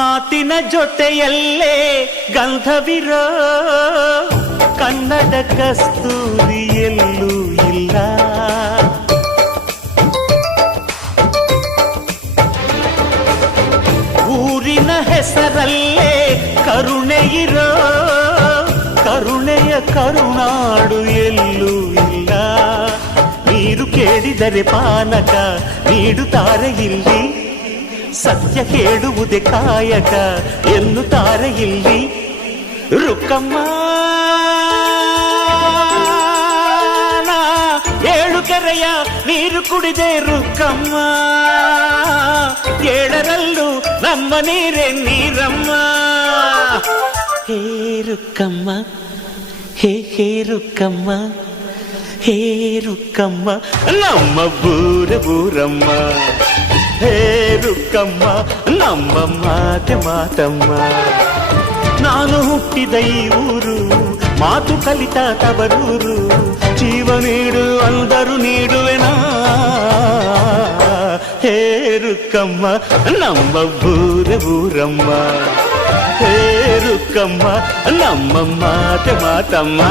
ಮಾತಿನ ಜೊತೆಯಲ್ಲೇ ಗಂಧವಿರೋ ಕನ್ನಡ ಕಸ್ತೂರಿ ಎಲ್ಲೂ ಇಲ್ಲ. ಊರಿನ ಹೆಸರಲ್ಲೇ ಕರುಣೆ ಇರೋ ಕರುಣೆಯ ಕರುನಾಡು ಎಲ್ಲೂ ಇಲ್ಲ. ನೀರು ಕೇಳಿದರೆ ಪಾನಕ ನೀಡುತ್ತಾರೆ ಇಲ್ಲಿ, ಸತ್ಯ ಕೇಳುವುದೇ ಕಾಯಕ ಎನ್ನುತ್ತಾರೆ ಇಲ್ಲಿ. ರುಕ್ಕಮ್ಮ ಏಳು ಕೆರೆಯ ನೀರು ಕುಡಿದೆ ರುಕ್ಕಮ್ಮ, ಏಳರಲ್ಲೂ ನಮ್ಮ ನೀರೇ ನೀರಮ್ಮ. ಹೇ ರುಕ್ಕಮ್ಮ ಹೇ ಹೇ ರುಕ್ಕಮ್ಮ ಹೇ ರುಕ್ಕಮ್ಮ ನಮ್ಮ ಬೂರಮ್ಮ. ಹೇ ರುಕ್ಕಮ್ಮ ನಮ್ಮ ಮಾತೆ ಮಾತಮ್ಮ. ನಾನು ಹುಟ್ಟಿದ ಈ ಊರು ಮಾತು ಕಲಿತ ತವರೂರು, ಜೀವ ನೀಡು ಅಂದರು ನೀಡುವೆನಾ. ಹೇ ರುಕ್ಕಮ್ಮ ನಮ್ಮ ಬೂರಮ್ಮ. ಹೇ ರುಕ್ಕಮ್ಮ ನಮ್ಮ ಮಾತೆ ಮಾತಮ್ಮ.